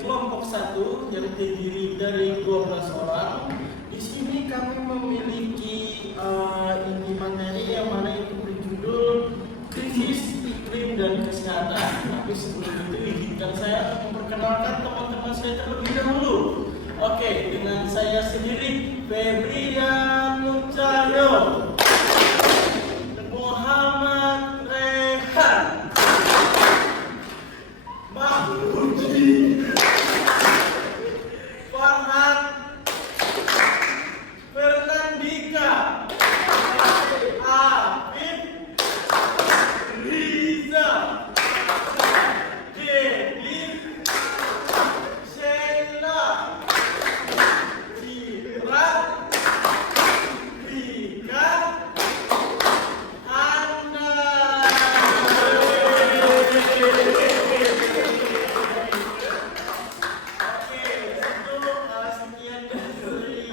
kelompok satu yang terdiri dari 12 orang. Di sini kami memiliki ini materi yang mana itu berjudul krisis iklim dan kesehatan. Tapi sebelum itu izinkan saya memperkenalkan teman-teman saya terlebih dahulu. Oke, dengan saya sendiri Febrian Nucahyo, Muhammad Rehan, Mahmudi, Farhan, Fernandika, Afif, Riza, Dedi, Sheila, Citra, Rika, Anda. Sekian dari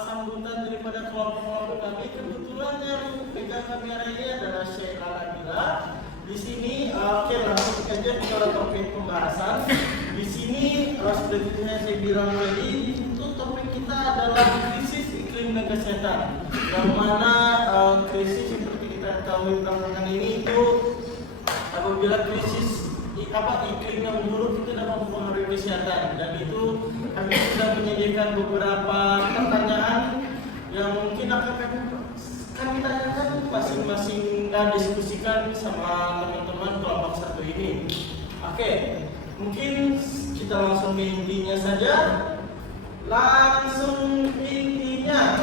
sambutan daripada kelompok-kelompok kami. Kebetulan yang pegang kamera ini adalah Sheila Nabila. Di sini oke, langsung saja kita topik pembahasan. Di sini seperti yang saya bilang tadi, itu topik kita adalah krisis iklim dan kesehatan. Yang mana krisis seperti kita tahu belakangan ini itu apabila krisis iklim yang buruk itu dapat mempengaruhi kesehatan, dan itu kami sudah menyediakan beberapa pertanyaan yang mungkin akan kami tanyakan masing-masing dan diskusikan sama teman-teman kelompok satu ini. Oke, mungkin kita langsung ke intinya saja. Langsung intinya.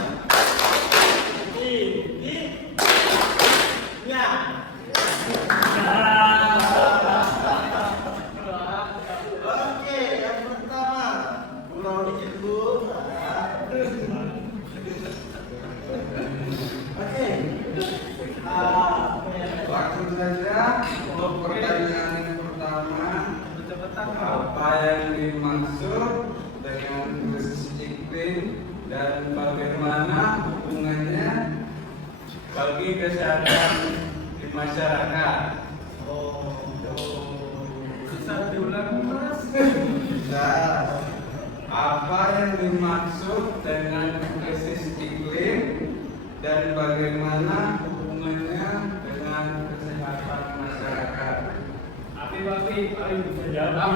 Oke, yang pertama, pulau dikit dulu. Oke, langsung saja untuk pertanyaan pertama, apa yang dimaksud dengan krisis iklim dan bagaimana hubungannya bagi kesehatan di masyarakat? Bisa diulang Mas? Bisa. Apa yang dimaksud dengan krisis iklim dan bagaimana hubungannya dengan kesehatan masyarakat? Tapi paling bisa jawab.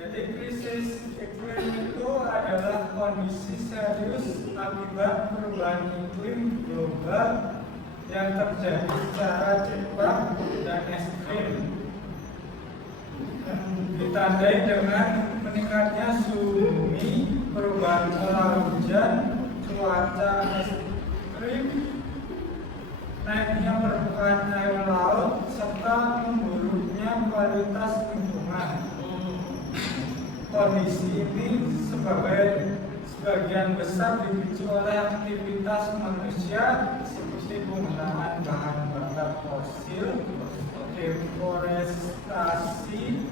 Jadi krisis iklim itu adalah kondisi serius akibat perubahan iklim global yang terjadi secara cepat dan ekstrim, ditandai dengan meningkatnya suhu bumi, perubahan pola hujan, cuaca ekstrim, naiknya permukaan air laut, serta memburuknya kualitas lingkungan. Kondisi ini sebagian besar dipicu oleh aktivitas manusia seperti penggunaan bahan bakar fosil, deforestasi,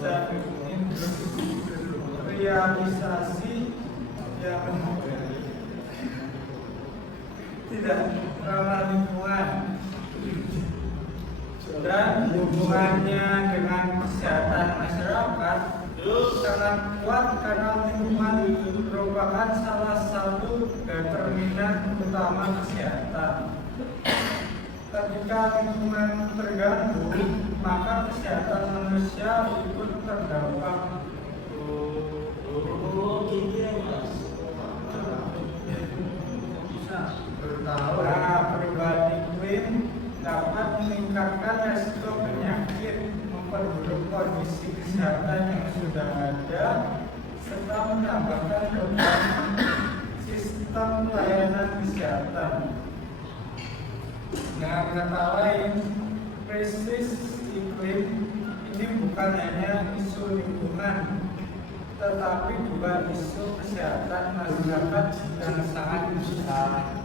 dan industrialisasi yang tidak ramah lingkungan, dan hubungannya dengan kesehatan masyarakat sangat kuat karena lingkungan merupakan salah satu determinan utama kesehatan. Ketika lingkungan terganggu, maka kesehatan manusia ikut terdampak. Gitu ya Mas. Perubahan iklim dapat meningkatkan resiko penyakit, memperburuk kondisi kesehatan yang sudah ada, serta menambahkan beban sistem layanan kesehatan. Dengan kata lain, krisis iklim ini bukan hanya isu lingkungan, tetapi juga isu kesehatan masyarakat yang sangat besar.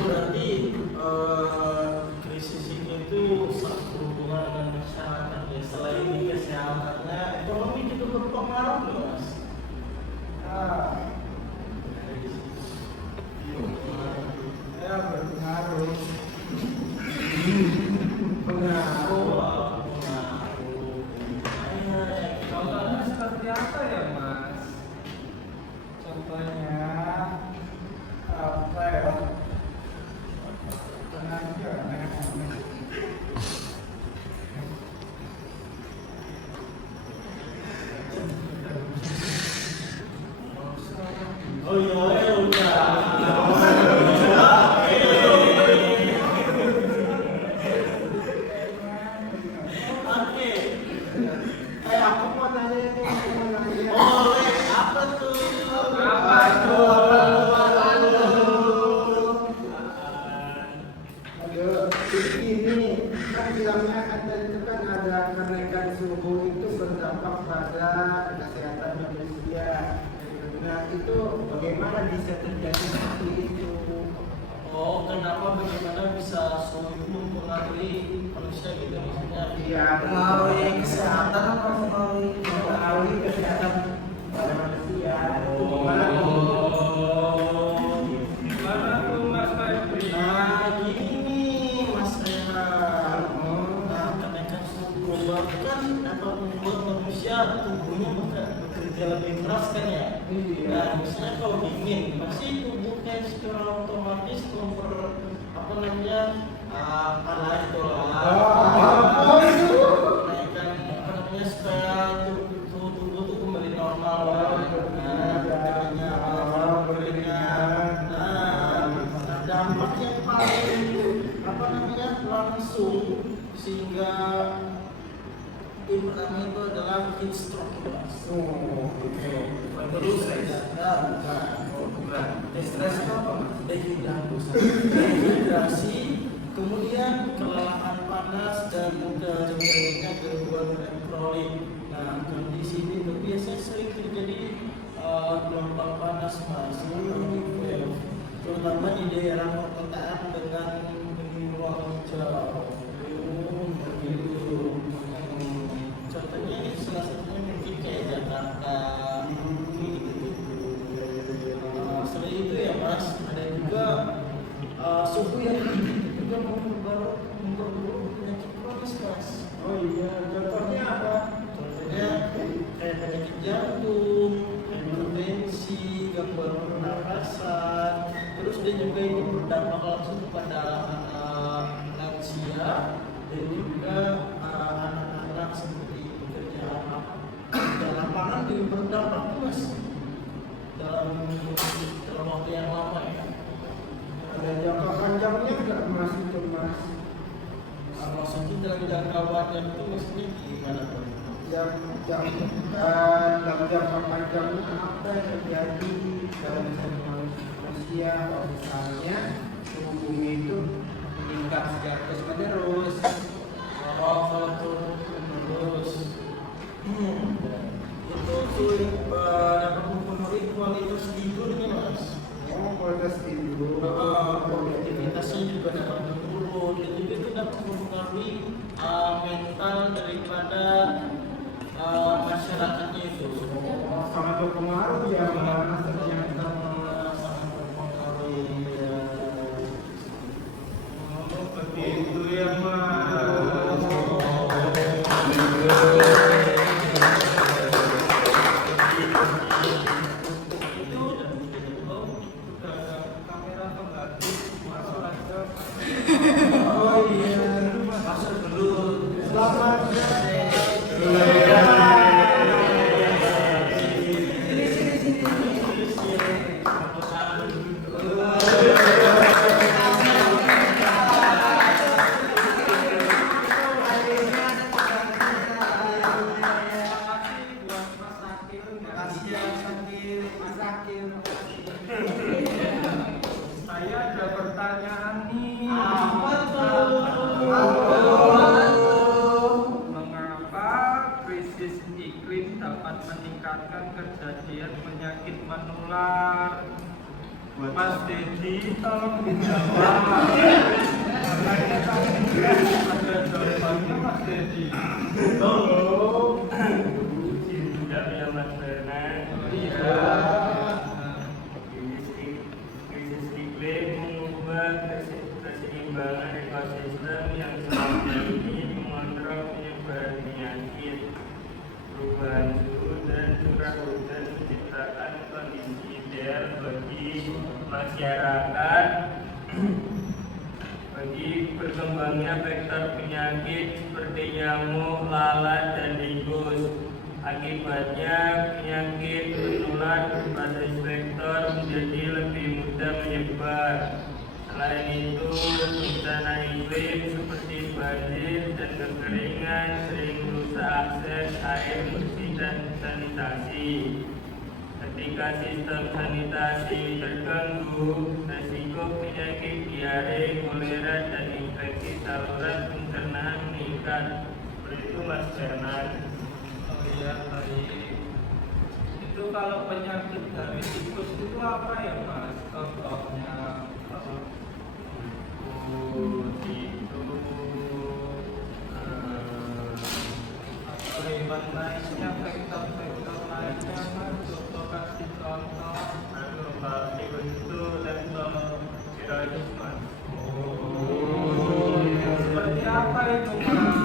Berarti krisis ini itu berhubungan dengan masyarakat ya. Aku mau nanya ini, aku mau nanya. Oleh apa tuh? Apa tuh? Aduh, ini kan bilangnya ada itu kan ada kenaikan suhu itu berdampak pada kesehatan manusia. Nah itu bagaimana bisa terjadi seperti itu? Oh, kenapa bagaimana bisa suhu itu mempengaruhi manusia gitu maksudnya? Iya, mengaruhi kesehatan apa mengaruhi kesehatan pada manusia? Itu gimana tuh? Gimana tuh Mas Febri? Nah, gini nih Mas Rehan. Nah, kenaikan suhu global itu kan dapat membuat manusia tubuhnya bekerja lebih keras kan ya? Nah, misalnya kalau dingin, pasti tubuhnya secara otomatis apa namanya panas itu naikkan apa namanya supaya suhu tubuh tuh kembali normal dampak yang paling apa namanya langsung sehingga yang pertama itu adalah heat stroke terus stres itu apa? Dehidrasi, kemudian kelelahan panas dan terjadinya gangguan elektrolit. Nah, kondisi ini itu biasanya sering terjadi gelombang panas mas, terutama di daerah perkotaan dengan ruang hijau. Contohnya ini salah satunya mungkin kayak Jakarta. Selain itu ya mas, ada juga suhu yang tinggi juga memperburuk penyakit kronis mas. Oh iya, contohnya apa? Contohnya kayak penyakit jantung, hipertensi, gangguan pernapasan. Terus dia juga itu berdampak langsung kepada lansia dan juga anak-anak seperti pekerja lapangan juga berdampak tuh mas. Dalam waktu yang lama ya. Ada jangka panjangnya nggak mas itu mas? Maksudnya dalam jangka panjang itu maksudnya gimana tuh? Dalam jangka panjangnya apa yang terjadi dalam manusia? Kalau misalnya suhu bumi itu meningkat secara terus menerus. Kalau terus itu sulit dapat mempengaruhi kualitas tidurnya mas. Oh, kualitas tidur. Produktivitasnya juga dapat menurun dan juga itu dapat mempengaruhi mental daripada masyarakatnya itu. Sangat berpengaruh ya ternyata. Sangat berpengaruh ya. Begitu ya mas. Oh iya, masuk dulu. Selamat. Saya ada pertanyaan nih. Apa tuh? Mengapa krisis iklim dapat meningkatkan kejadian penyakit menular? Mas Dedi, tolong dijawab. Ada jawabannya Mas Dedi. Tolong. Tidak ya Mas Bernard. Iya. Krisis iklim mengubah keseimbangan ekosistem yang selama ini mengontrol penyebaran penyakit. Perubahan suhu dan curah hujan menciptakan kondisi ideal bagi masyarakat bagi berkembangnya vektor penyakit seperti nyamuk, lalat, dan tikus. Akibatnya penyakit menular berbasis vektor menjadi lebih mudah menyebar. Selain itu, bencana iklim seperti banjir dan kekeringan sering merusak akses air bersih dan sanitasi. Ketika sistem sanitasi terganggu, resiko penyakit diare, kolera, dan infeksi saluran pencernaan meningkat. Seperti itu Mas Herman. Oh iya, baik. Itu kalau penyakit dari tikus itu apa ya Mas? Contohnya naiknya vektor-vektor naiknya Mas, coba kasih contoh. Kalau tikus itu leptospirosis Mas. Seperti apa itu Mas?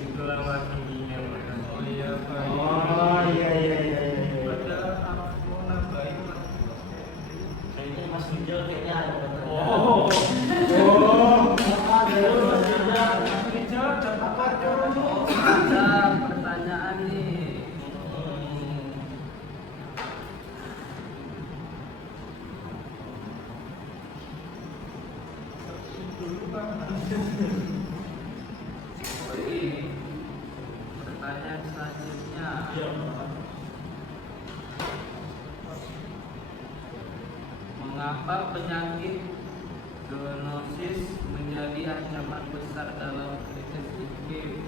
Itu lama tingginya Mas. Oh iya baik. Oh iya. Padahal aku nambahin Mas. Kayaknya Mas Rijal kayaknya ada pertanyaan. Oh, Ada pertanyaan nih. Pertanyaan selanjutnya. Mengapa penyakit zoonosis menjadi ancaman besar dalam krisis iklim?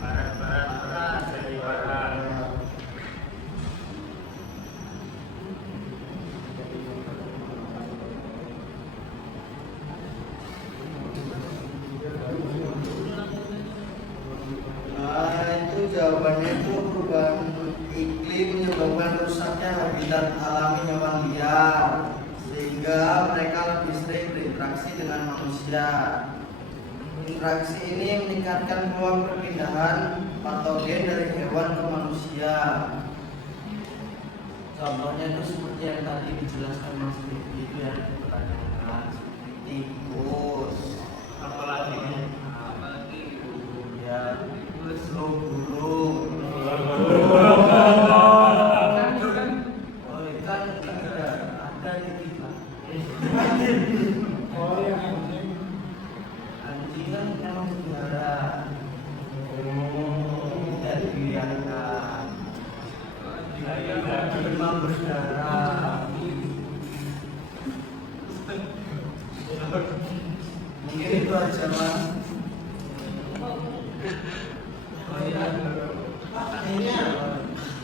Parah jadi parah. Itu jawabannya itu perubahan iklim menyebabkan rusaknya habitat alami hewan liar sehingga mereka lebih sering berinteraksi dengan manusia. Interaksi ini meningkatkan peluang perpindahan patogen dari hewan ke manusia. Contohnya itu seperti yang tadi dijelaskan Mas Vicky itu ya, pertanyaan seperti tikus, Apalagi ya burung. Oh ikan ada di kita. oh yang anjing. Anjing kan memang saudara. Dari biarkan. Memang berdarah. Mungkin itu aja Mas. Oh iya.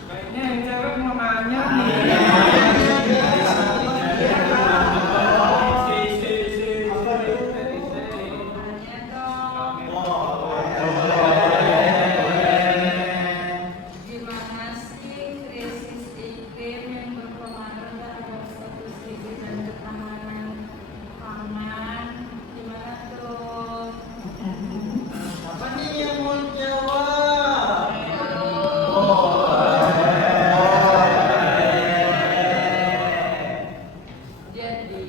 Kayaknya yang cewek mau nanya Gimana sih krisis iklim yang berpengaruh terhadap status gizi dan ketahanan pangan? Gimana tuh? apa nih yang mau jawab? Jadi,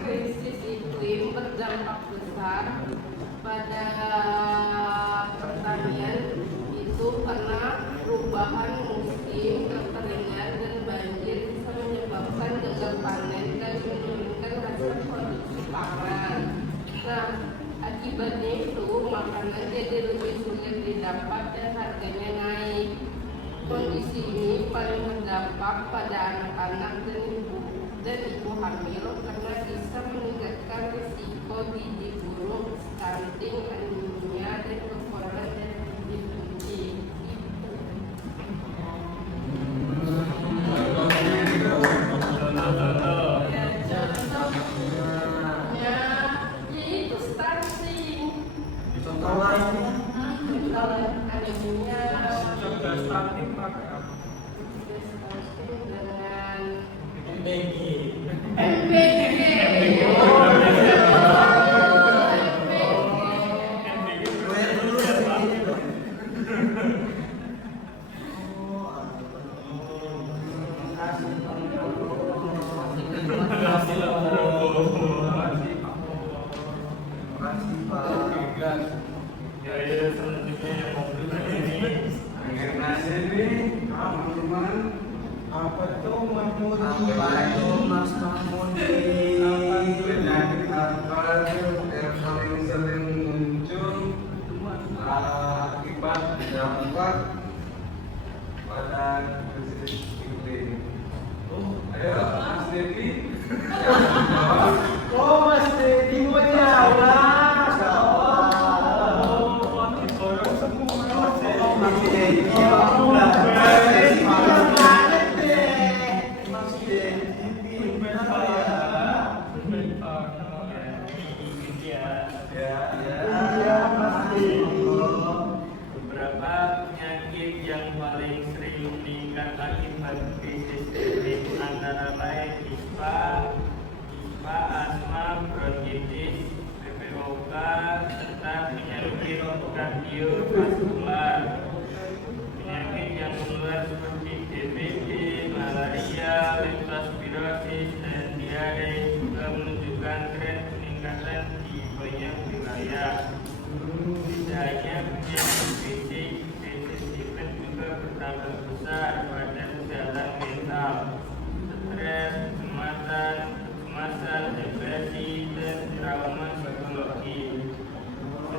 krisis iklim berdampak besar pada pertanian itu karena perubahan musim, kekeringan dan banjir bisa menyebabkan gagal panen dan menurunkan hasil produksi pangan. Nah, akibatnya itu makanan jadi lebih sulit didapat dan harganya naik. Kondisi ini paling berdampak pada anak-anak dan ibu hamil karena bisa meningkatkan risiko gizi buruk, stunting, anemia, dan kekurangan energi penting. Contohnya yaitu stunting. Contoh lainnya? Kalau anemia, coba stunting pakai apa? stunting dengan MBG. MBG. Gue dulu dari ini dong. Ya selanjutnya yang mau bertanya ini Karena ini teman-teman Apa tuh Mahmudi? Apa itu Mas Mahmudi? Penyakit apa yang sering muncul akibat dampak pada krisis iklim? Ayo Mas Devi. Oh Mas Devi mau jawab. Beberapa penyakit yang paling sering meningkat akibat krisis iklim antara lain ispa, asma, bronkitis, PPOK, serta penyakit kardiovaskular. Penyakit yang menular seperti DBD, malaria, leptospirosis, dan diare juga menunjukkan tren peningkatan di banyak wilayah. Tidak hanya penyakit fisik, krisis iklim juga berdampak besar pada kesehatan mental, stres, kecemasan, depresi, dan trauma psikologi.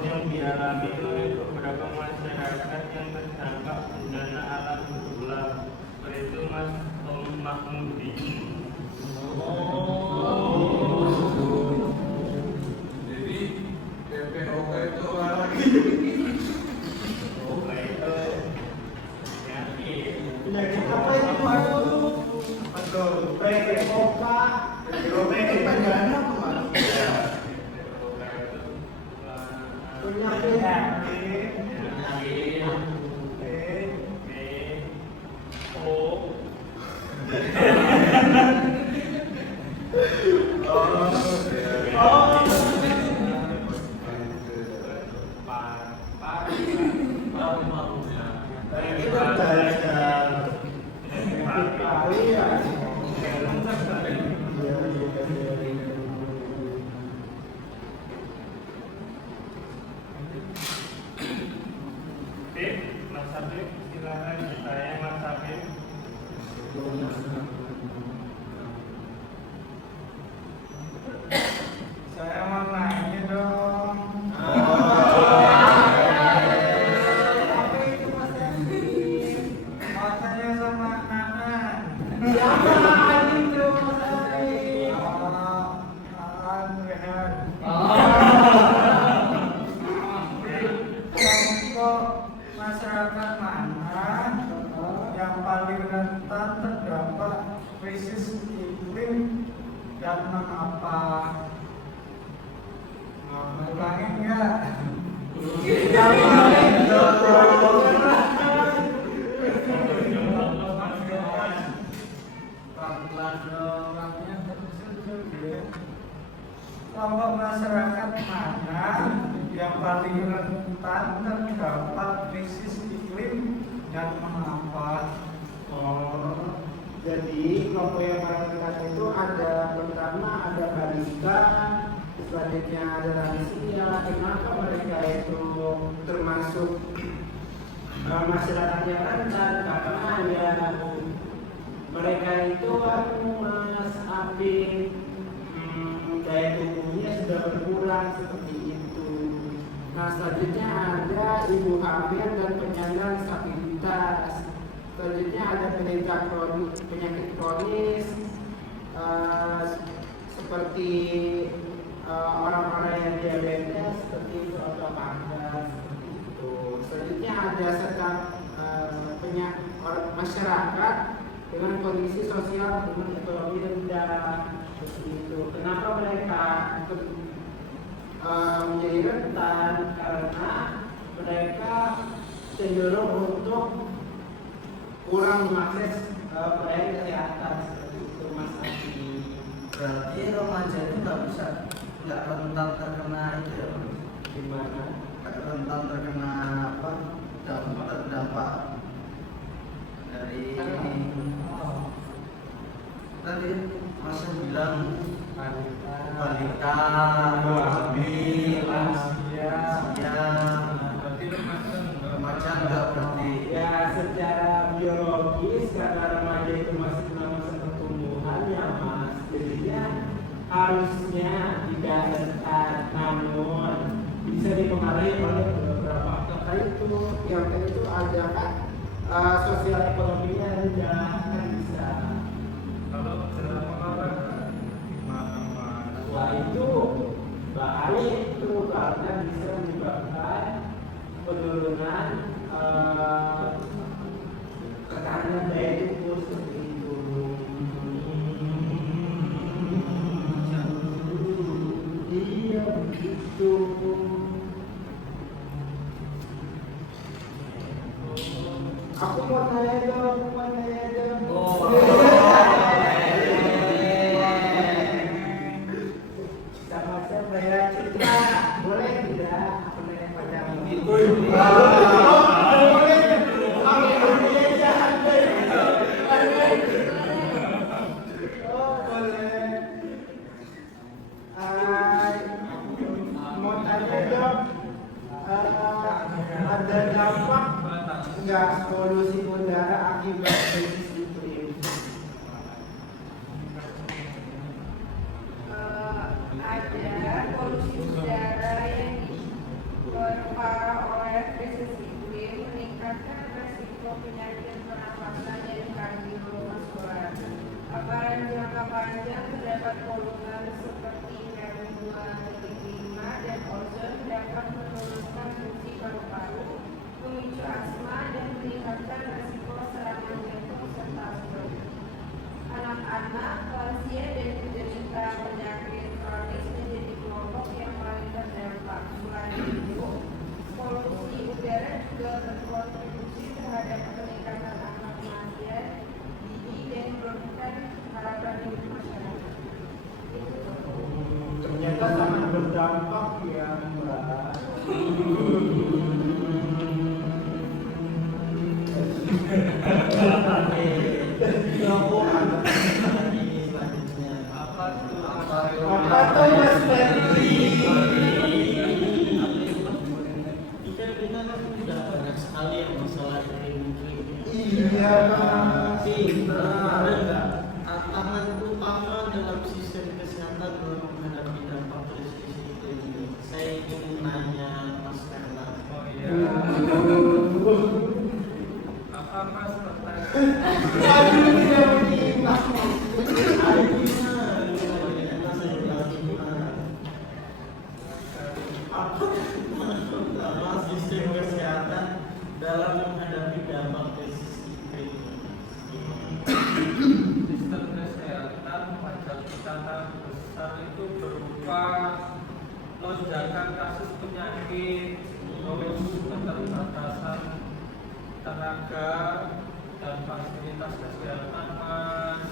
Yang dialami oleh beberapa masyarakat yang terdampak bencana alam berulang, seperti itu Mas Tom Mahmudi. Jadi PPOK itu apa lagi? Oke, itu penyakit. Penyakit apa itu Mas? Betul, PPOK. PPOK panjangannya apa Mas? Penyakit. Mas Habib, silakan ditanya Mas Habib. Saya mau nanya dong. Mau tanya sama Anan. Anan Rehan. Kelompok masyarakat mana yang paling rentan terdampak krisis iklim dan mengapa? Ulangin nggak? Kelompok masyarakat mana yang paling rentan terdampak krisis iklim dan mengapa? Oh, jadi kelompok yang paling dekat itu ada pertama ada barista, selanjutnya ada lansia. Kenapa mereka itu termasuk masyarakat yang rentan? Karena ya mereka itu Mas Apin, daya tubuhnya sudah berkurang seperti itu. Nah selanjutnya ada ibu hamil dan penyandang disabilitas. Selanjutnya ada penyakit kronis seperti orang-orang yang diabetes, seperti itu, atau kanker, seperti itu. Selanjutnya ada serta masyarakat dengan kondisi sosial dengan ekonomi rendah, seperti itu. Kenapa mereka menjadi rentan? Karena mereka cenderung untuk kurang mengakses pelayanan kesehatan, seperti itu Mas Adi. Berarti remaja itu nggak rentan terkena itu ya? Gimana? Rentan terkena apa? Terdampak dari tadi Mas bilang balita, hamil, lansia, remaja enggak berarti. Ya secara biologis karena remaja itu harusnya tidak dekat, namun bisa dipengaruhi oleh beberapa faktor itu. Yang itu ada kan sosial ekonominya rendah kan bisa. Kalau jalan mengarah gimana mas? Wah itu bahaya itu karena bisa menyebabkan penurunan tekanan daya tubuh seperti itu. Iya begitu. Aku mau tanya dong. Sama siapa ya cerita? Boleh tidak? Aku nanya padamu. Mau tanya dong, ada dampak nggak polusi udara akibat krisis iklim? Ada polusi udara yang diperparah oleh krisis iklim meningkatkan resiko penyakit pernapasan dan kardiovaskular. Paparan jangka panjang terdapat polutan seperti PM2,5 dan ozon dapat menurunkan fungsi paru-paru, memicu asma dan meningkatkan resiko serangan jantung serta stroke. Anak-anak, lansia dan penderita penyakit kronis menjadi kelompok yang paling terdampak. Selain itu, polusi udara juga berkontribusi terhadap peningkatan angka kematian, gigi dan merugikan harapan hidup masyarakat. Ternyata sangat berdampak ya Mbak. Apa tuh Mas Ferdi? Kita dengar sudah banyak sekali yang masalah iklim. Iya Mas. Ada nggak tantangan utama dalam sistem kesehatan dalam menghadapi dampak krisis iklim ini? Saya ingin nanya Mas Ferdi. Oh iya. Apa mas pertanyaan? Aduh, tidak menyimak. Apa sistem kesehatan dalam menghadapi dampak krisis iklim? Sistem kesehatan pada catatan besar itu berupa lonjakan kasus penyakit, terus keterbatasan tenaga dan fasilitas kesehatan mas,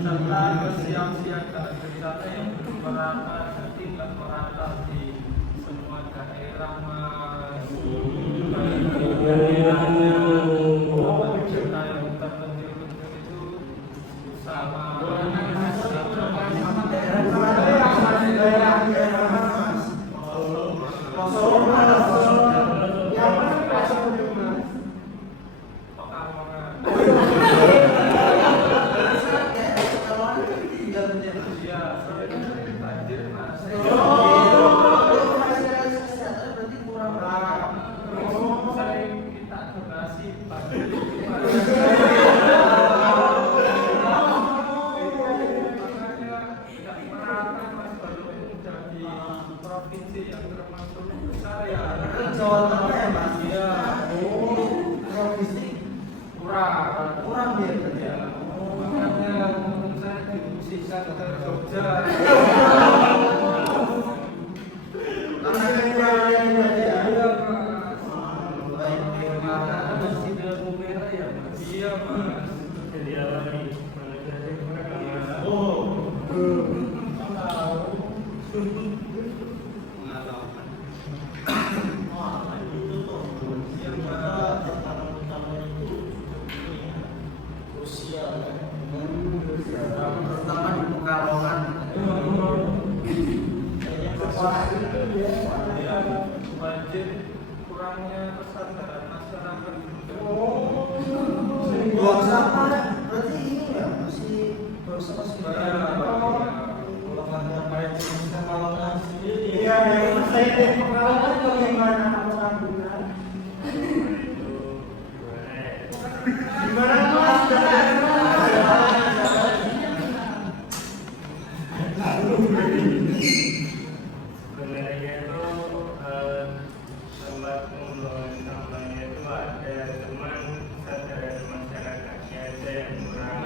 serta kesiapsiagaan bencana yang merata dan tidak merata di semua daerah mas. Baik di daerahnya bencana yang terpencil itu sama provinsi yang termasuk besar ya. Jawa Tengah ya Mas? Iya. Provinsi kurang dia kerja. Makanya menurut saya diungsikan ke Jogja. Iya mas. Makanan tidak merah ya mas. Iya mas. Jadi apa nih? Oh. Pertama di Pekalongan. Banjir kurangnya kesadaran masyarakat. Buang sampah berarti ini ya masih baru sama sih. Pengalaman bagaimana Mas Sambutan? itu gimana ya? Gimana Mas? Sebenarnya itu tempat pembuangan sampahnya itu ada, cuman kesadaran masyarakatnya aja yang kurang.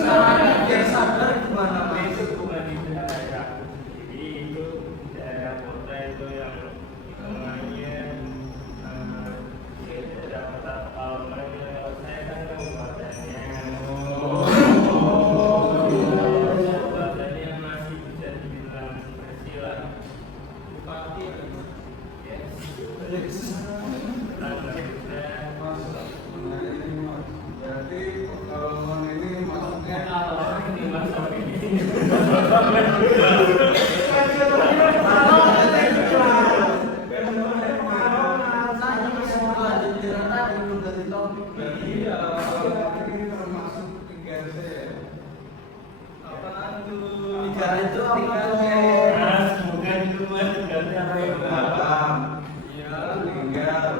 Caranya biar sadar gimana Mas? Itu bukan di daerah, jadi itu di daerah kota itu yang hitungannya daerah kota Palembang. Saya kan kabupatennya. Kabupatennya masih bisa dibilang bersih lah. Bupati Yes. Berarti pengalaman ini maksudnya Ini masuk ini. Iya. ini termasuk 3C. Apaan tuh? Negara itu apa tuh? Mas, bukan cuma ganti apa yang Iya. Tinggal.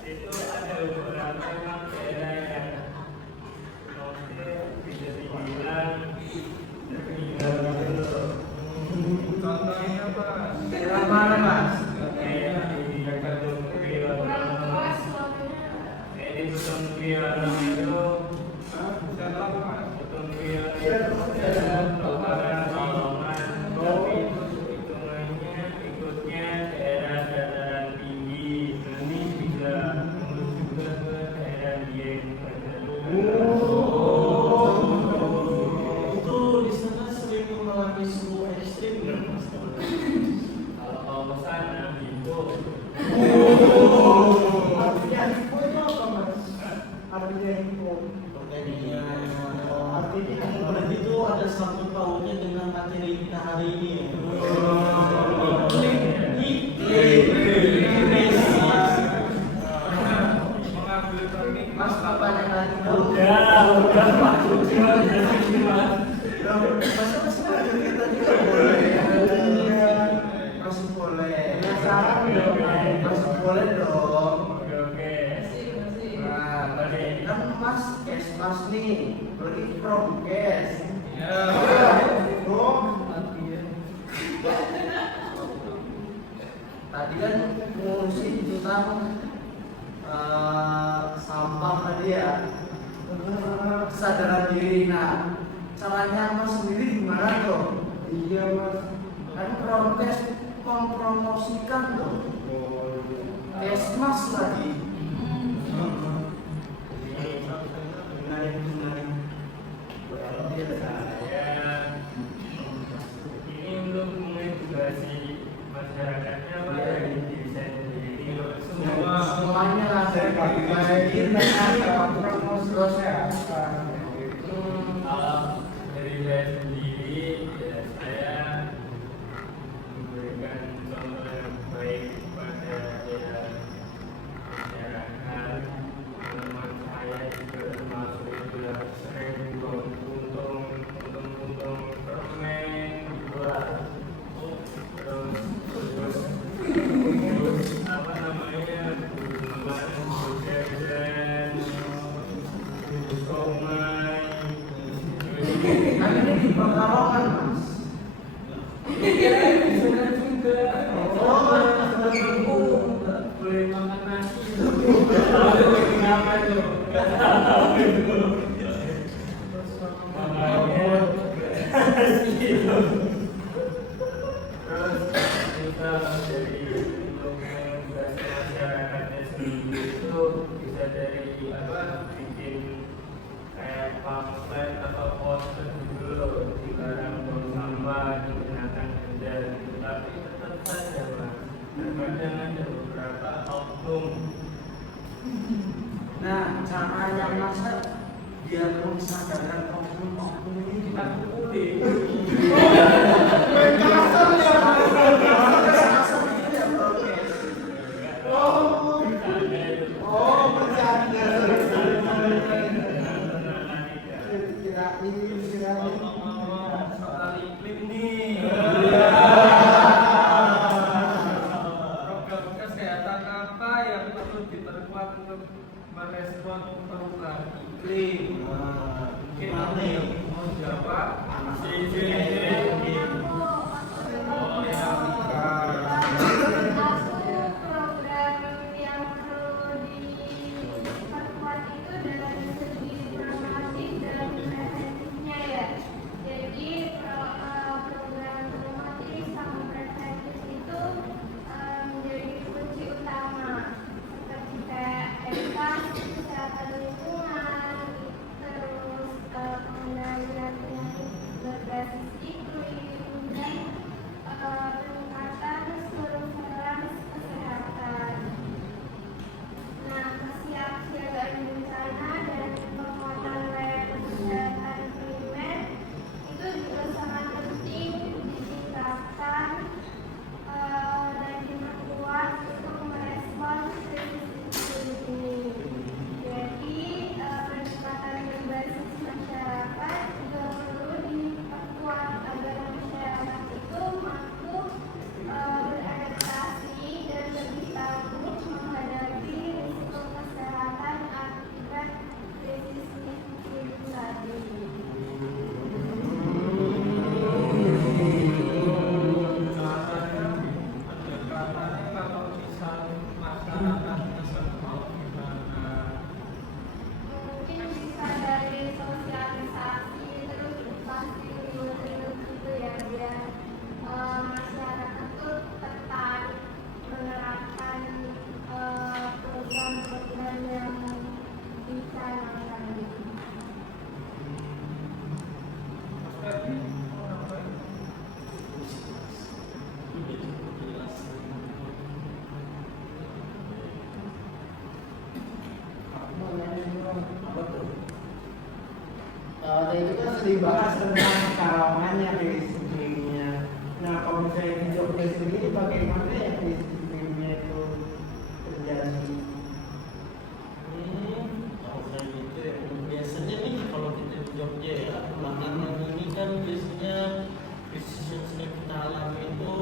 itu ada beberapa daerah yang mungkin bisa dibilang tertinggal gitu. Contohnya apa? Daerah mana Mas? Kayak di Gedung Kriwat, Kurang kelas suaranya. kayak di Gedung Kriwat itu, Dalam Mas. Gedung Kriwat itu Kabupaten Pekalongan, tapi itu hitungannya ikutnya daerah dataran tinggi. Nanti bisa tembus juga ke daerah Dieng. Itu di sana sering mengalami suhu ekstrim ya Mas? Kalau ke sana gitu. Artinya info itu apa Mas? Artinya info. Jadinya artinya berarti itu ada satu pautnya dengan materi kita hari ini. Mengambil teknik Mas kapan yang lagi Udah masuk cuma jadi mas. Masih ada kita juga boleh. Masih boleh. Penasaran dong, Masih boleh dong. Oke oke. Masih. Nah, Apa nih? kan Mas Mas nih, berarti prokes. Ya. Tadi kan ngurusi tentang sampah tadi ya, kesadaran diri. Nah, caranya Mas sendiri gimana tuh? Iya Mas. Kan prokes mempromosikan tuh, Esmas lagi. Saya ini untuk mengedukasi masyarakatnya apa dari diri saya sendiri semua. Semuanya lah dari Baik, kita promosi kesehatan. Kalau dari saya sendiri, ya saya memberikan contoh yang baik kepada masyarakat. Teman saya juga termasuk juga sering puntung permen juga. Terus apa namanya, teman jajan, somai. kan ini di Pekalongan Mas. Boleh makan nasi. Kenapa itu? Makanya terus kita dari untuk mengedukasi masyarakatnya sendiri itu bisa dari apa, bikin kayak pamflet atau poster dulu di barang buang sampah digunakan benda gitu. Tapi tetap saja Mas, terkadang ada beberapa oknum. Nah, caranya Mas biar mensadarkan oknum-oknum ini Kita pukuli. untuk merespon perubahan iklim. Mungkin ada yang mau jawab. Oh ya, program yang perlu diperkuat itu dari segi normatif dan preventifnya ya. Jadi program normatif sama preventif itu menjadi kunci utama seperti kayak edukasi kesehatan lingkungan, terus pengendalian penyakit berbasis iklim dan peningkatan surveillance kesehatan. Nah, kesiapsiagaan bencana dan penguatan layanan kesehatan primer itu juga sangat penting ditingkatkan dan diperkuat untuk merespon krisis iklim ini. Jadi, pendekatan berbasis masyarakat juga perlu diperkuat agar masyarakat itu mampu beradaptasi dan lebih tangguh menghadapi risiko kesehatan akibat krisis iklim tadi. pendekatannya kalau misalnya masyarakatnya semua gimana? Mungkin bisa dari sosialisasi terus pasti ribut-ribut gitu ya biar masyarakat tuh tertarik menerapkan program-program yang dicanangkan gitu. Itu kan sudah dibahas tentang karawannya krisis iklimnya. Nah, kalau misalnya di Jogja sendiri bagaimana ya krisis iklimnya itu terjadi? Kalau kayak gitu ya, biasanya nih kalau kita di Jogja ya, belakangan ini kan biasanya krisis yang sedang kita alami itu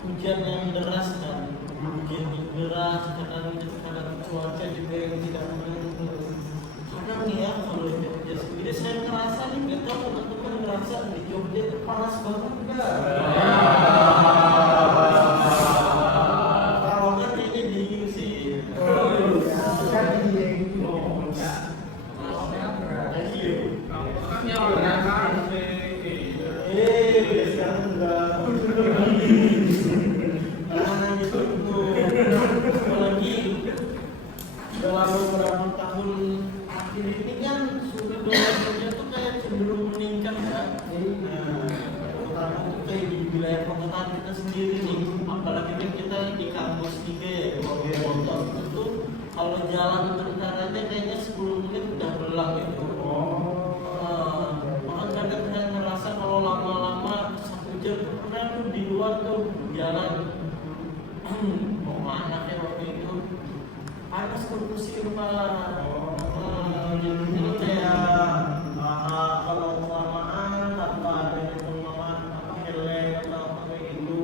hujan yang deras kan, hujan yang deras, kadang cuaca juga yang tidak menentu. Kadang nih ya kalau di Jogja sendiri saya ngerasa nih, nggak tahu teman-teman ngerasa di Jogja itu panas banget enggak? Kalau kan ini dingin sih. Kan dia itu. Sekarang enggak. Jangan gitu apalagi dalam beberapa tahun akhir ini kan suhu dunia tuh kayak cenderung meningkat kan. Terutama untuk kayak di wilayah perkotaan kita sendiri nih, apalagi kan kita di kampus 3 ya, di motor itu kalau jalan bentar aja kayaknya 10 menit udah belang gitu. Makanya kadang-kadang ngerasa kalau lama-lama satu jam tuh pernah tuh di luar tuh jalan mau mana ya waktu itu panas bermusim pak. Jadi kayak kalau kelamaan tanpa ada pengalaman helm atau apa kayak gitu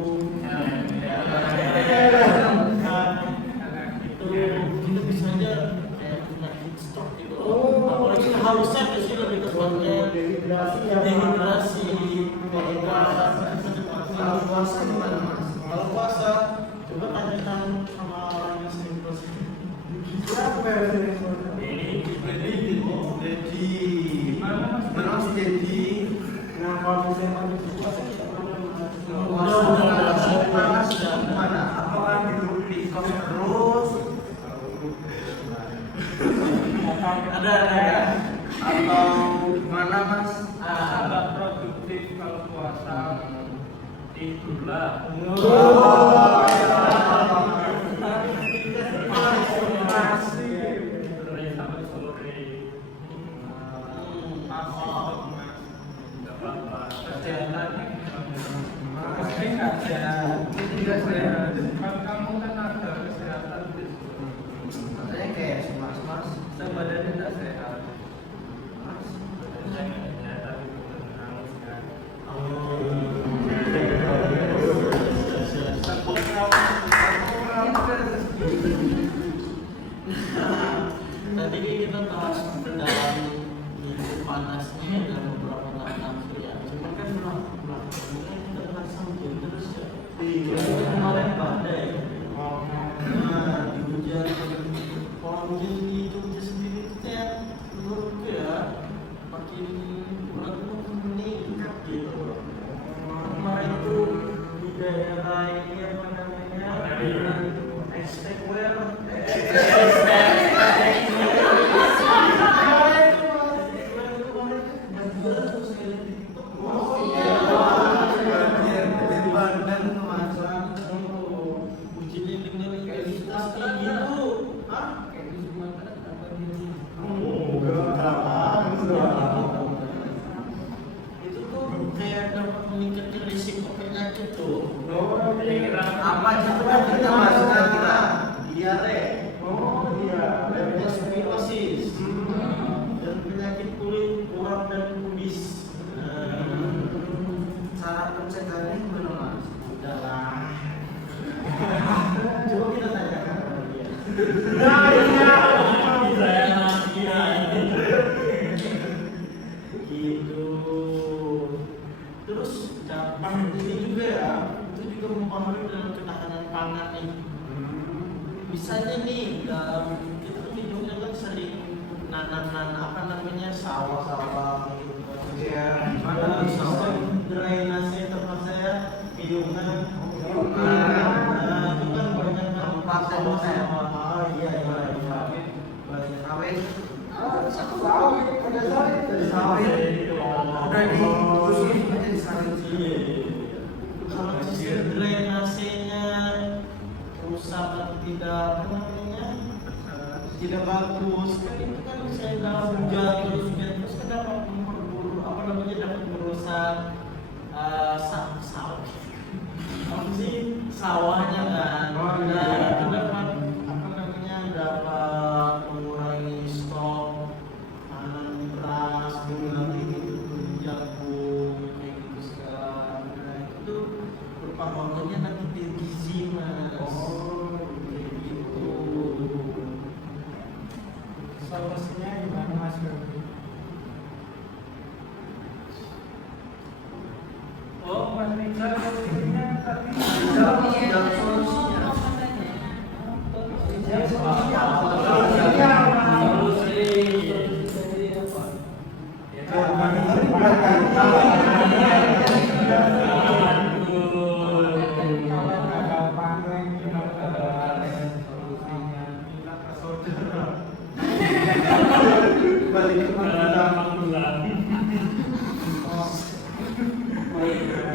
itu bisa aja kayak kena heat stroke gitu. Apalagi halusnya sih lebih tepatnya dehidrasi. Kalau puasa gimana mas? Kalau puasa coba tanyakan sama orang yang sering puasa. Siapa yang sering puasa? Dedi. Mas Dedi. Nah, kalau misalnya pandemi puasa kita Udah panas dan mana? Apakah duduk di kos terus? ada atau Mana mas? Sangat produktif kalau puasa tidurlah. Sore sampai sore. Tidak apa-apa. Kesehatannya tidak sehat. Kalau kamu kan ada kesehatan Katanya kayak mas. badannya tidak sehat. Oh. daerah ini apa namanya? Hashtag where? Itu tuh kayak dapat meningkatkan risiko penyakit tuh. Apa aja tuh kan kita masukkan kita diare, leptospirosis, dan penyakit kulit kurap dan pubis. Cara pencegahannya gimana mas? Udahlah. Coba kita tanyakan kepada dia. Gitu. Terus dampak ini juga ya, itu juga mempengaruhi dalam ketahanan pangan nih. Misalnya nih, kita tuh di Jogja kan sering nanam apa namanya sawah-sawah gitu. Ya, Ada sistem drainase tempat saya hidungan. Itu kan banyak tempat sawah-sawah. Oh iya iya. Banyak sawit. sawit, ada sawit, ada sawit. Udah diusin aja di sawit. Kalau sistem drainasenya rusak atau tidak apa namanya tidak bagus kan itu kan saya dalam hujan terus kan dapat memperburuk apa namanya dapat merusak sawah apa sih sawahnya kan dan itu dapat apa namanya dapat mengurangi stok panen beras gula gitu jagung kayak gitu segala nah itu berpengaruhnya nanti di gizi mas kayak gitu. Solusinya gimana mas? Oh, Mas Rizal solusinya tapi Dalam solusinya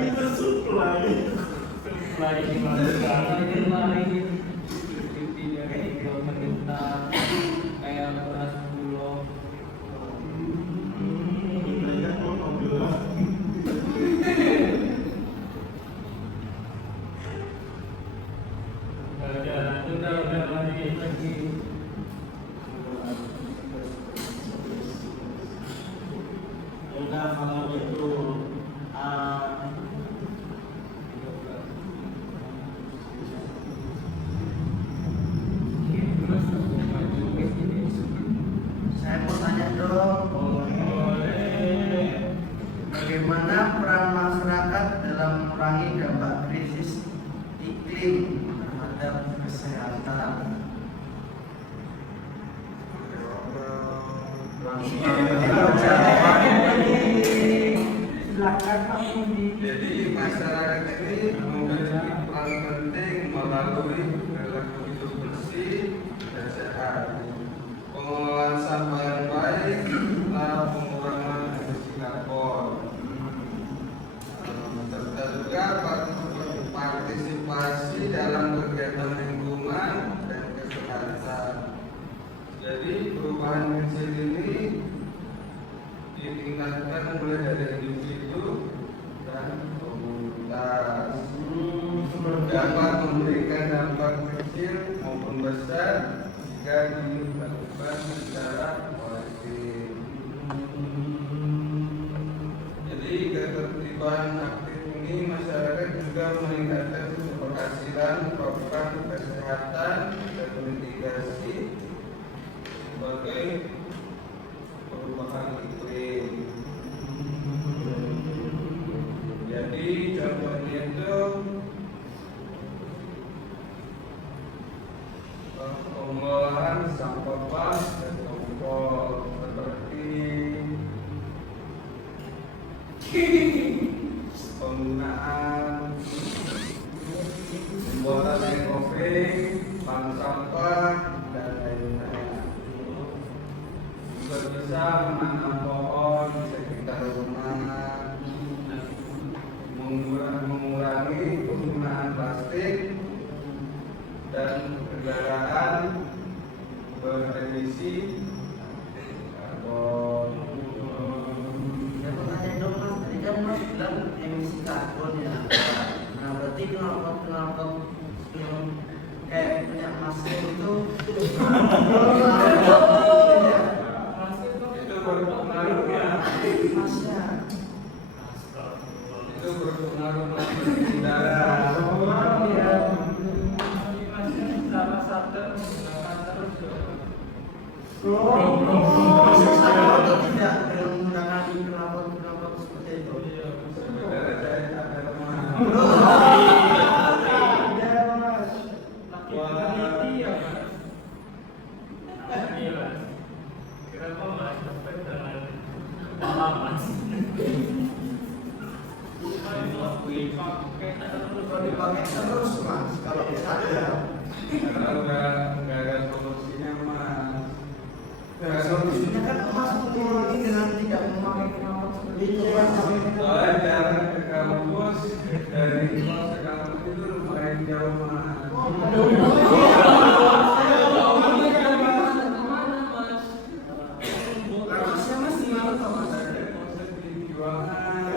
itu supply udah kalau gitu Saya mau tanya dong, bagaimana peran masyarakat dalam memerangi dampak krisis iklim terhadap kesehatan? Jadi masyarakat ini memiliki peran penting melalui perilaku hidup bersih dan sehat, pengelolaan sampah yang baik, serta pengurangan emisi karbon, serta juga partisipasi dalam kegiatan lingkungan dan kesehatan. Jadi perubahan kecil ini ditingkatkan mulai dari individu dan komunitas, dapat memberikan dampak kecil maupun besar jika dilakukan secara kolektif. Jadi ketertiban aktif ini masyarakat juga meningkatkan keberhasilan program kesehatan dan mitigasi sebagai perubahan iklim. Jadi contohnya itu pengelolaan sampah plastik dan kompos seperti penggunaan membuang sampah dan lain-lain. Juga bisa menanam pohon di sekitar rumah, mengurangi penggunaan plastik dan kendaraan beremisi karbon. Ya pertanyaan dong mas, tadi kan mas bilang emisi karbon ya. Nah berarti kenapa yang kayak punya masker itu Itu berpengaruh ya. masnya Itu berpengaruh pada kendaraan. Salah satu menggunakan terus atau tidak dengan menggunakan kenapa seperti itu? Saudara saya ada teman. Tidak mas. laki peneliti ya mas. Iya mas. Kenapa mas sampai dengan paham mas? Kalau dipakai terus mas, kalau sadar. Karena nggak ada solusinya mas. Nah, solusinya kan mas mengurangi dengan tidak memakai kenapa seperti itu mas. Soalnya jarak ke kampus dari kos ke kampus itu lumayan jauh mas. Masnya mas di mana tuh mas? Proses perjuangan.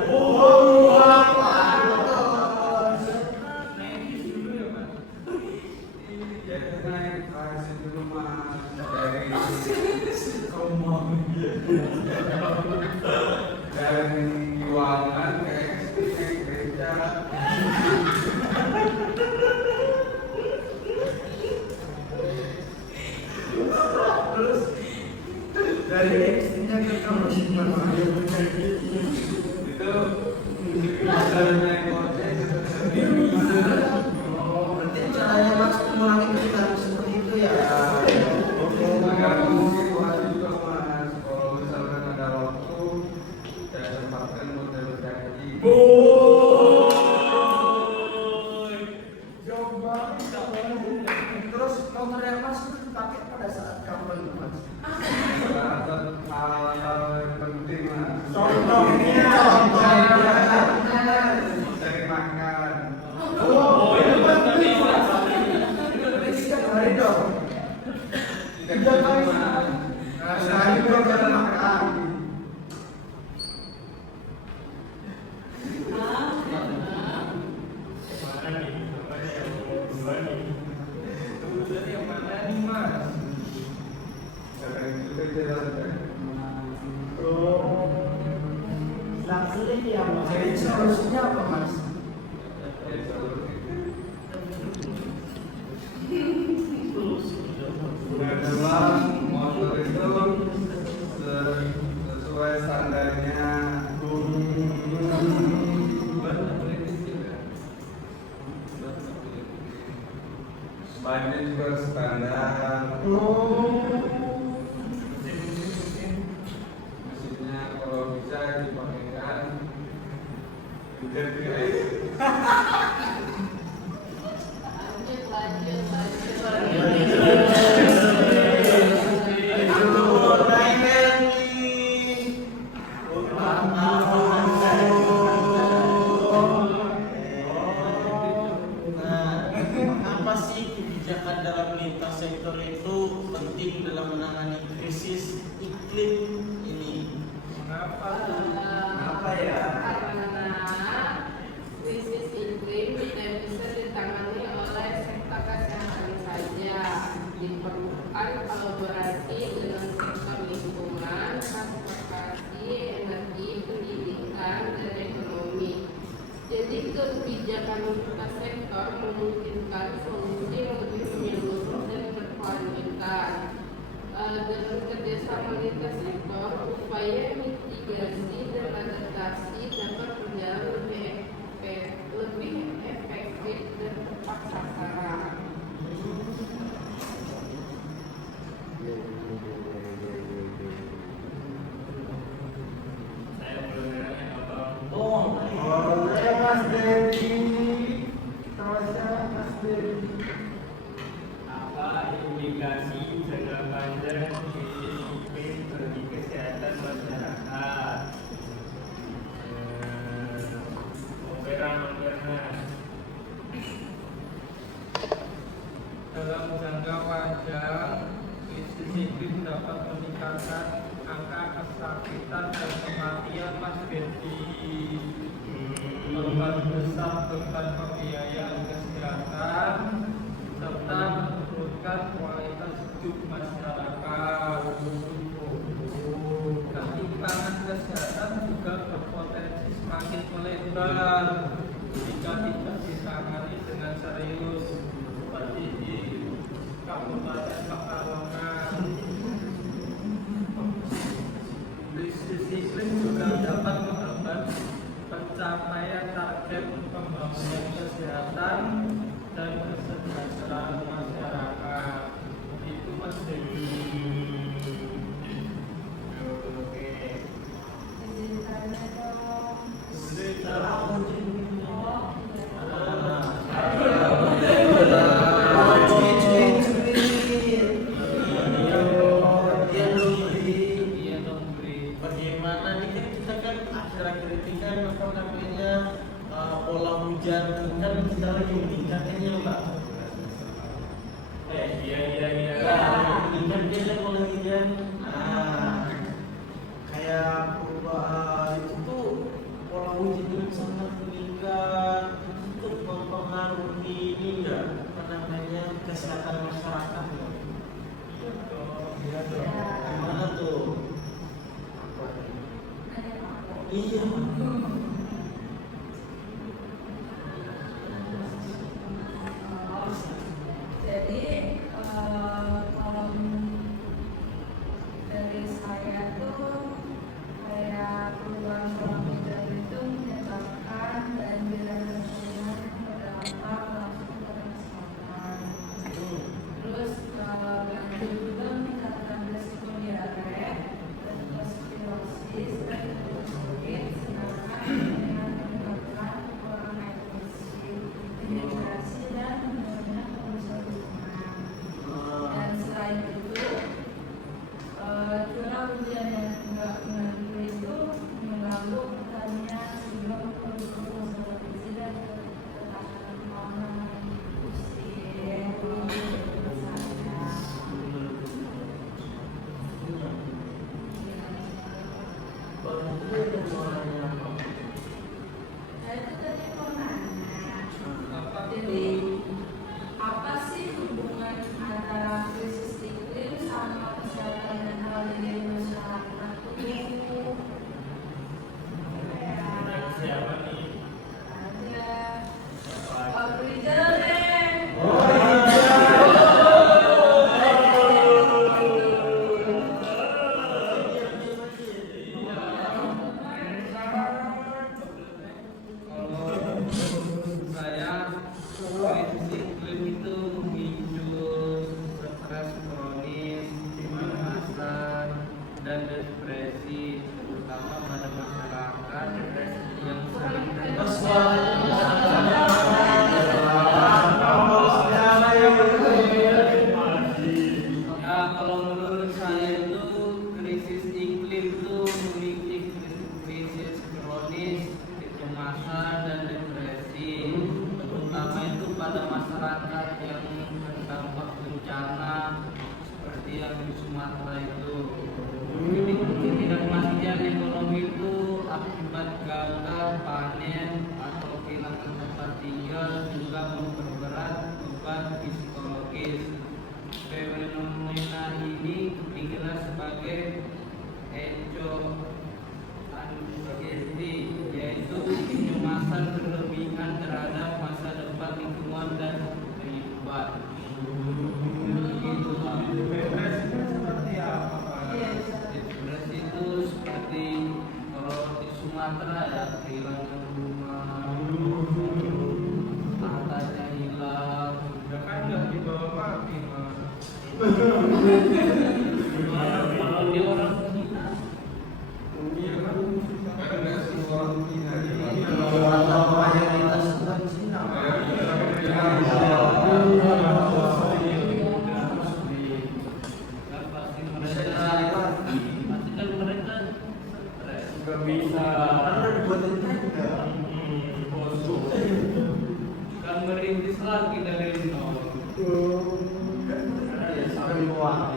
Ya kita naik kelas itu mas dari jualan ke gereja. Terus dari istrinya ke kampus gimana? Itu bisa naik ojek Berarti caranya mas mengurangi kegiatan seperti itu ya? tergantung situasi juga mas. Kalau misalkan ada waktu saya sempatkan buat berjanji. Terus motornya mas itu dipakai pada saat kapan itu mas? Hal-hal yang penting mas. Contohnya. Cari makan. Itu penting mas. Setiap hari dong. Tidak kali mas. Sehari berapa makan? Kemudian yang mana nih mas? Sekarang itu jelas kan. Sedang sulit ya mas. Jadi solusinya apa mas? Ya, solusi. Memang motor itu sesuai standarnya. Bannya juga standar. Mesinnya kalau bisa dipakaikan. Jadi Apa sih kebijakan dalam lintas sektor itu penting dalam menangani krisis iklim ini? Mengapa? Apa ya? Karena krisis iklim tidak bisa ditangani oleh sektor kesehatan saja, diperlukan kolaborasi dengan sektor lingkungan, transportasi, energi, pendidikan, dan ekonomi. Jadi kebijakan lintas sektor memungkinkan solusi yang lebih menyeluruh dan berkelanjutan. Dengan kerjasama lintas sektor, upaya mitigasi dan adaptasi dapat berjalan lebih efektif dan tepat sasaran. Saya belum nanya apa. Saya mas Dedi. Nama saya mas Dedi. Apa dalam jangka panjang, krisis iklim dapat meningkatkan angka kesakitan dan kematian Mas Betty. Memperbesar beban pembiayaan kesehatan serta menurunkan kualitas hidup masyarakat. Ketimpangan kesehatan juga berpotensi semakin melebar jika tidak ditangani dengan serius, seperti di Kabupaten Pekalongan. Krisis iklim juga dapat menghambat pencapaian target pembangunan kesehatan dan kesejahteraan masyarakat. Itu Mas Dewi. Bagaimana nih kan kita kan akhir-akhir ini kan apa namanya pola hujan kan kita lagi meningkatkan ya Mbak. Iya. Meningkat dia kan pola hujan. Kayak perubahan itu tuh pola hujan itu sangat meningkat, itu mempengaruhi ini enggak apa namanya kesehatan masyarakat. Gimana tuh? Iya. Jadi kalau dari saya tuh kayak perubahan pola pikir itu menyebabkan banjir dan kemiskinan berdampak langsung pada kesehatan. Terus banjir juga meningkatkan risiko diare, leptospirosis, dan kulit, sedangkan dengan menyebabkan kekurangan air bersih, dehidrasi, dan menurunnya fungsi lingkungan. Dan selain itu, curah hujan yang enggak menentu itu mengganggu pertanian sehingga memproduksi masalah gizi dan ketahanan pangan. Saya itu tadi mau nanya, jadi apa sih hubungan antara krisis iklim sama kesehatan mental di masyarakat itu? Siapa nih? Ada Pak Rizal deh. Kalau saya, krisis iklim itu memicu stres kronis, kecemasan, dan depresi, terutama pada masyarakat yang sering Ya, kalau menurut saya itu krisis iklim itu memiliki krisis kronis, kecemasan, dan depresi, terutama itu pada masyarakat yang terdampak bencana seperti yang di Sumatera itu. Ketidakpastian ekonomi itu akibat gagal panen atau kehilangan tempat tinggal juga memperberat beban psikologis. Fenomena ini dikenal sebagai anxiety, yaitu kecemasan berlebihan terhadap masa depan lingkungan dan kehidupan. Depresi seperti apa, Pak? Depresi itu seperti kalau di Sumatera ya, kehilangan rumah, hartanya hilang, ya kan nggak dibawa mati, Mas. Kalau dia orang Cina, dia kan orang Cina, Mayoritas bukan Cina. Gak bisa. Kan merintis lagi dari nol. keluar.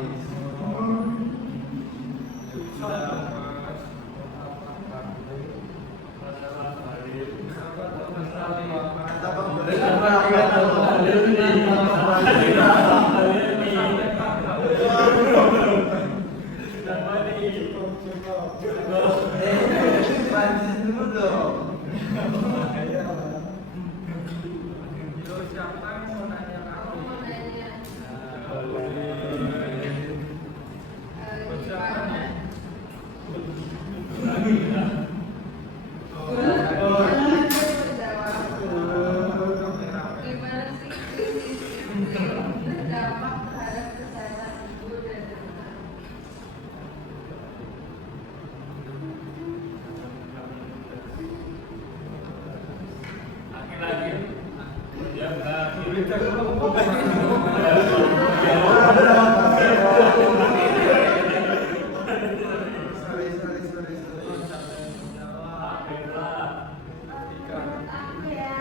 Siapa yang mau nanya Aku kamu? mau nanya, Siapa nih? gimana sih krisis iklim berdampak terhadap kesehatan ibu dan anak? Laki-laki menjaga Menurut aku ya,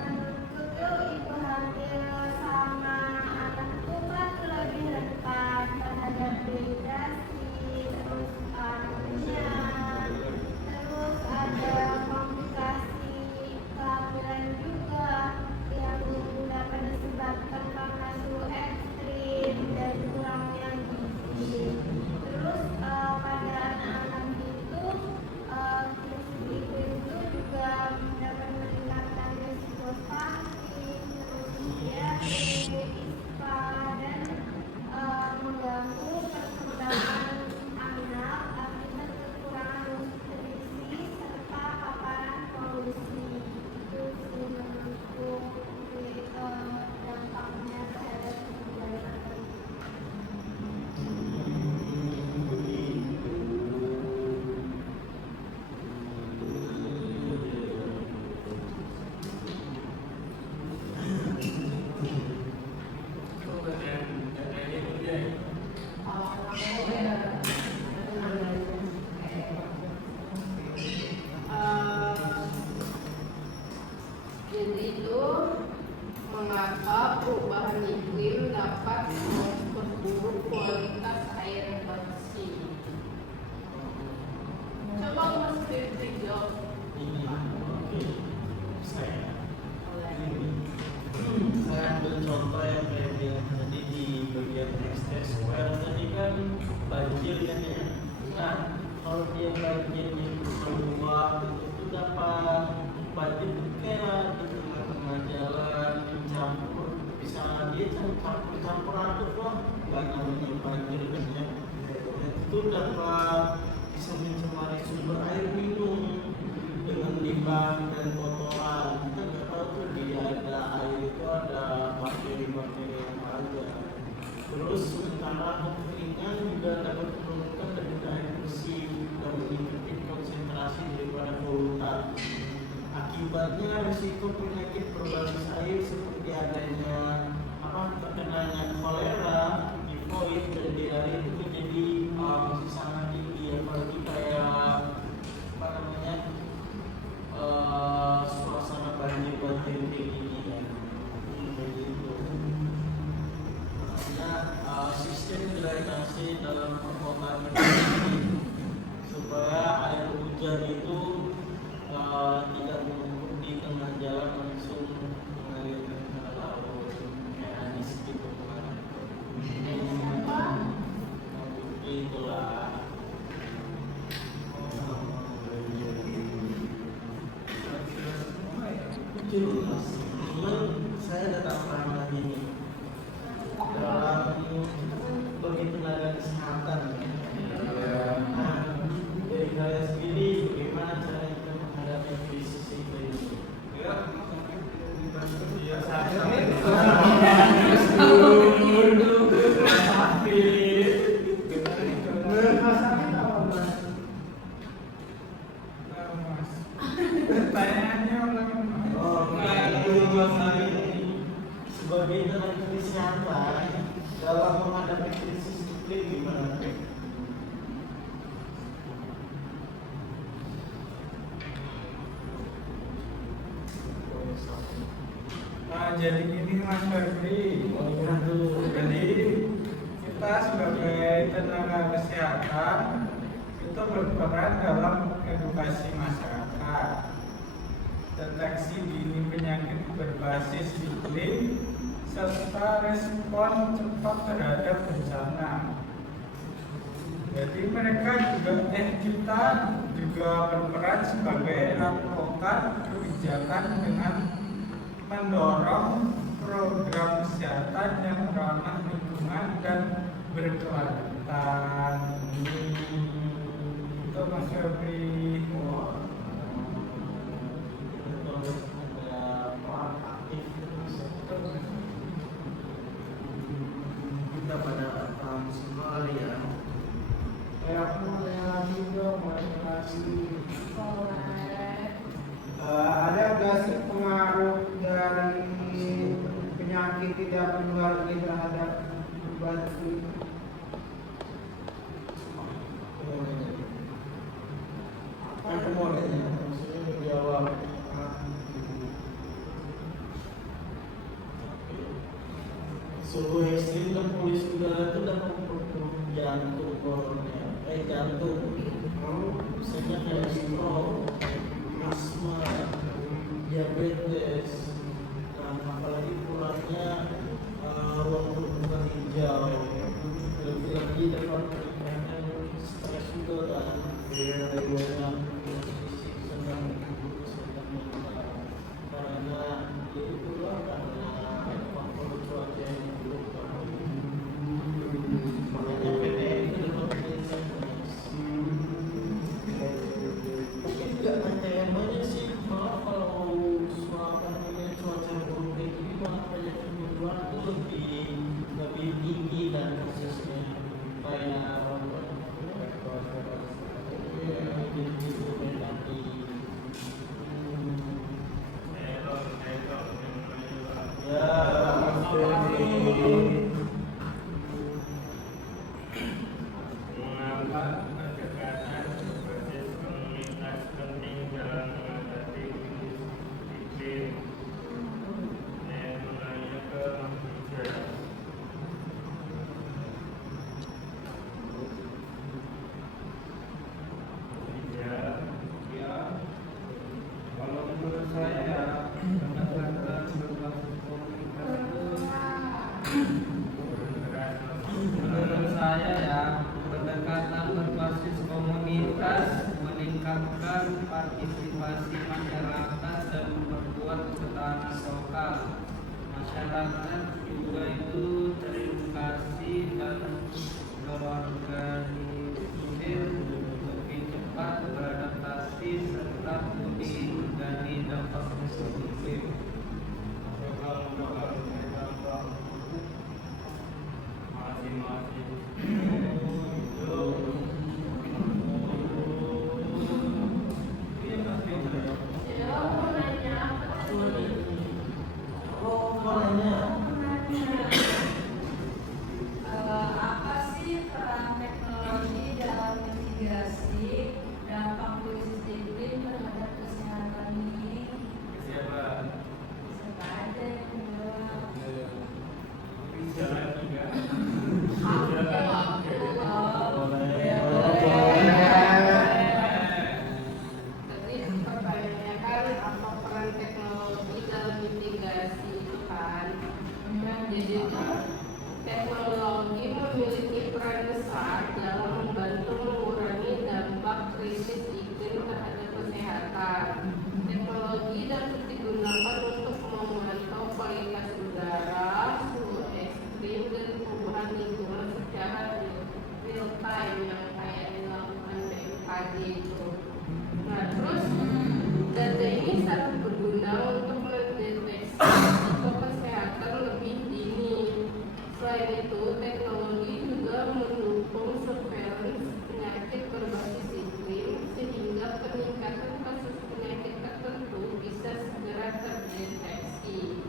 menurutku tuh ibu hamil sama anak tuh kan lebih rentan terhadap dehidrasi, terus anemia, terus ada komplikasi kehamilan juga yang dapat disebabkan karena suhu ekstrim dan kurangnya gizi. Terus pada anak-anak itu krisis iklim itu juga dapat meningkatkan risiko stunting, terus diabetes, ispa, dan mengganggu perkembangan anak akibat kekurangan nutrisi serta paparan polusi. Itu sih menurutku dampaknya terhadap kehidupan anak. Jadi itu mengapa perubahan iklim dapat memperburuk kualitas air bersih. Coba Mas Fitri jawab. Ini oke. Saya ambil contoh yang kayak bilang tadi di bagian next square tadi kan banjir kan ya. Nah, kalau dia banjirnya itu keluar itu dapat banjir itu kayak di tengah-tengah jalan campur, bisa dia campur aduk lah, nggak namanya banjir kan ya. Itu dapat bisa mencemari sumber air minum dengan limbah dan kotoran. Kita nggak tahu tuh di ada air itu ada bakteri-bakteri yang ada. Terus sementara kekeringan juga dapat menurunkan debit air bersih dan meningkatkan konsentrasi daripada polutan. Akibatnya risiko penyakit berbasis air seperti adanya terkenanya kolera, tifoid, dan diare itu menjadi sangat tinggi, apalagi kayak suasana banjir kayak gini kan. Begitu. Makanya sistem drainase dalam perkotaan ini supaya air hujan itu tidak menumpuk di tengah jalan langsung mengalir ke laut kayak Anis gitu kan. Itulah. Jelas, cuman saya datang pernah ini dalam bagi tenaga kesehatan. Nah, dari kalian sendiri bagaimana cara kita menghadapi krisis iklim? Menurut Mas Amin apa Mas? Pertanyaannya ulang. Sebagai tenaga kesehatan dalam menghadapi krisis iklim gimana? Jadi gini Mas Febri, jadi kita sebagai tenaga kesehatan itu berperan dalam edukasi masyarakat, deteksi dini penyakit berbasis iklim, serta respon cepat terhadap bencana. Jadi kita juga berperan sebagai advokat kebijakan dengan mendorong program kesehatan yang ramah lingkungan dan berkelanjutan. Itu Mas Febri. Kita pada semua kali ya. Ada nggak sih pengaruh dari penyakit tidak menular ini terhadap batu? Yang kemudian maksudnya menjawab suhu ekstrim dan polusi udara itu dapat memperburuk jantung, misalnya kayak stroke, asma, diabetes, dan apalagi kurangnya ruang terbuka hijau, lebih lagi dapat menyebabkan stres juga dan sedang karena itu pula karena faktor cuaca yang buruk. Makanya PPM itu dapat mungkin nggak hanya yang banyak sih, malah kalau cuaca buruk kayak gini malah banyak penyembuhan itu lebih tinggi dan kasusnya kayak Mengapa pendekatan berbasis komunitas penting dalam mengatasi krisis iklim? Saya menanya ke Mas Rizal. Ya, kalau menurut saya pendekatan berbasis komunitas menurut saya ya, pendekatan berbasis komunitas meningkatkan partisipasi masyarakat dan memperkuat ketahanan lokal. Masyarakat juga itu teredukasi dan terorganisir lebih cepat beradaptasi serta menghindari dampak positif. Apa sih peran teknologi dalam mitigasi dampak krisis iklim terhadap kesehatan ini? Siapa aja yang menjawab? Tadi pertanyaannya kan apa peran teknologi dalam mitigasi itu kan? Jadi teknologi memiliki peran besar dalam membantu mengurangi dampak krisis iklim terhadap kesehatan. Teknologi dapat digunakan untuk memantau kualitas udara, suhu ekstrim, dan perubahan lingkungan secara real time yang kayak dilakukan BMKG itu. Nah, terus data ini sangat berguna untuk mendeteksi risiko kesehatan lebih dini. Selain itu, teknologi juga mendukung surveillance penyakit berbasis iklim sehingga peningkatan kasus penyakit tertentu bisa segera terdeteksi.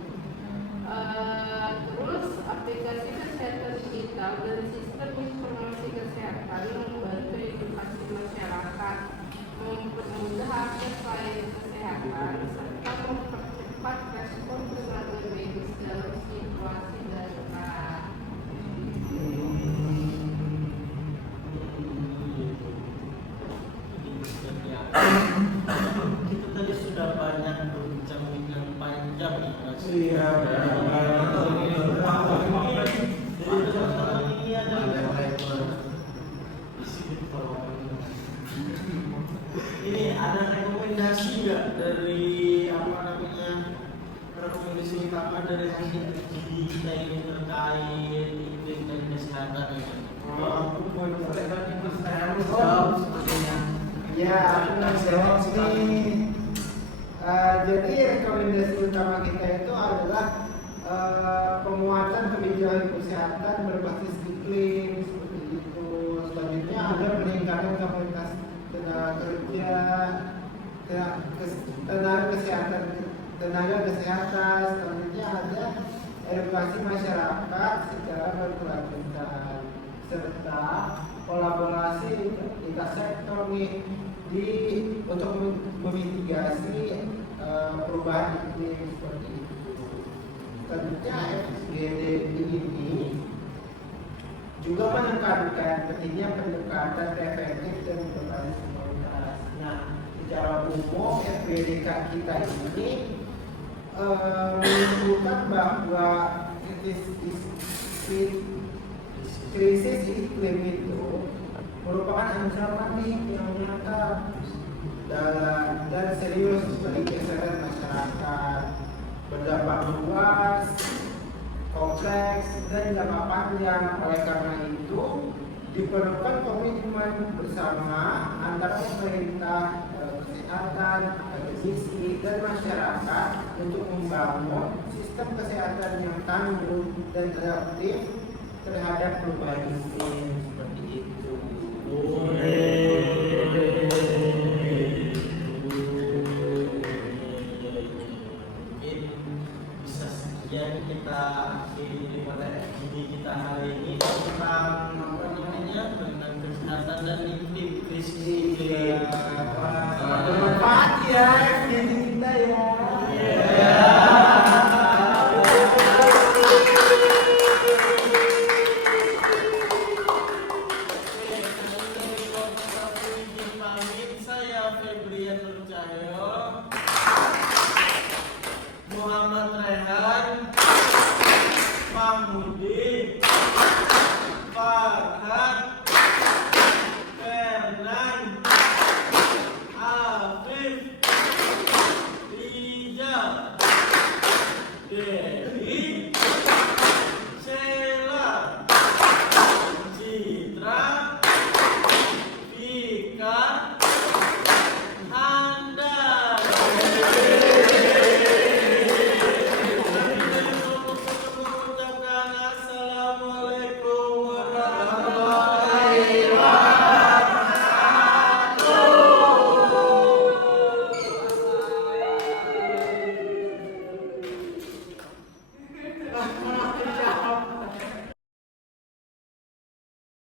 Terus aplikasi kesehatan digital dan sistem informasi kesehatan membantu edukasi masyarakat, mempermudah akses layanan kesehatan serta mempercepat respon tenaga Iya, ini ada rekomendasi nggak dari apa namanya rekomendasi apa dari hasil studi kita ini terkait iklim dan kesehatan ini? Aku mau menyampaikan itu saya Jawab sepertinya. Ya, aku jawab nih. Jadi rekomendasi utama kita itu adalah penguatan kebijakan kesehatan berbasis iklim seperti itu. Selanjutnya ada peningkatan kapasitas tenaga kerja, tenaga kesehatan. Selanjutnya ada edukasi masyarakat secara berkelanjutan serta kolaborasi lintas sektor nih untuk memitigasi perubahan iklim seperti itu. Tentunya FGD ini juga menekankan pentingnya pendekatan preventif dan berbasis komunitas. Nah, secara umum FGD kita ini menunjukkan bahwa krisis iklim itu merupakan ancaman yang nyata dan serius bagi kesehatan masyarakat, berdampak luas, kompleks, dan jangka panjang. Oleh karena itu, diperlukan komitmen bersama antara pemerintah, kesehatan, akademisi, dan masyarakat untuk membangun sistem kesehatan yang tangguh dan adaptif terhadap perubahan iklim seperti itu. Mungkin bisa sekian kita akhiri pada FGD kita hari ini tentang apa namanya tentang kesehatan dan iklim krisis iklim. Bermanfaat ya FGD kita ya. Saya Febrian Nurcahyo, Muhammad Rehan, Mahmudin.